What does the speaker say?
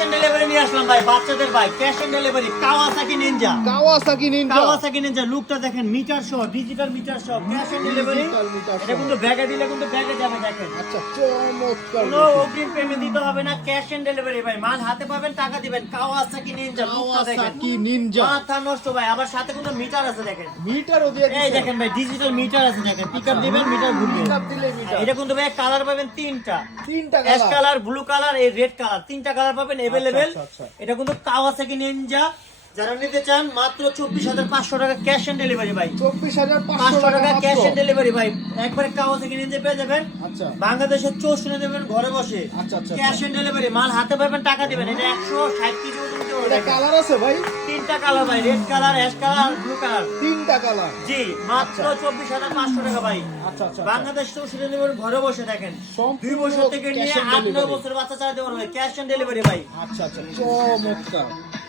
On delivery নিয়ে আসলাম ভাই, বাচ্চাদের bike, cash on delivery, Kawasaki Ninja. Kawasaki Ninja, লুকটা দেখেন, মিটার সহ, ডিজিটাল মিটার সহ, ক্যাশ অন ডেলিভারি। এটা কিন্তু ব্যাগে দিলে কিন্তু ব্যাগে যাবে, দেখেন। আচ্ছা, চমৎকার। কোনো অগ্রিম পেমেন্ট দিতে হবে না, ক্যাশ অন ডেলিভারি ভাই। মাল হাতে পাবেন, টাকা দিবেন। কাওয়াসাকি নিনজা, লুকটা দেখেন, কাওয়াসাকি নিনজা। মাথা নষ্ট ভাই। আবার সাথে কিন্তু মিটার আছে, দেখেন। মিটারও দিয়ে এই দিছেন। দেখেন ভাই, ডিজিটাল মিটার আছে, দেখেন। পিকআপ দিবেন, মিটার ঘুরবে। পিকআপ দিলে মিটার। এটা কিন্তু ভাই কালার পাবেন তিনটা, তিনটা ash colour. Colour, blue colour, এই রেড কালার, তিনটা কালার পাবেন अवेलेबल। আচ্ছা, আচ্ছা। এটা কিন্তু কাওয়াসাকি নিনজা। যারা নিতে চান মাত্র 24,500 টাকা ক্যাশ অন ডেলিভারি ভাই। 24,500 500 টাকা ক্যাশ অন মাত্র। ডেলিভারি ভাই। একবারে কাওয়াসাকি নিনজা পেয়ে যাবেন। আচ্ছা। বাংলাদেশের 64 দেবেন ঘরে বসে। আচ্ছা, আচ্ছা, ক্যাশ অন ডেলিভারি, মাল হাতে পাবেন, টাকা দিবেন। এটা 160 কেজি ওজন এটা করে। কালার আছে ভাই? তিনটা কালার ভাই, red colour, ash colour, blue colour. তিনটা কালার। জি, মাত্র 24,500 টাকা ভাই। আচ্ছা, আচ্ছা। বাংলাদেশ 64 দেবেন ঘরে বসে, দেখেন। সম্পূর্ণ 2 বছর থেকে নিয়ে cash on 8-9 delivery। বছর বাচ্চা চালাতে পারবে, ক্যাশ অন ডেলিভারি ভাই। আচ্ছা, আচ্ছা, চমৎকার।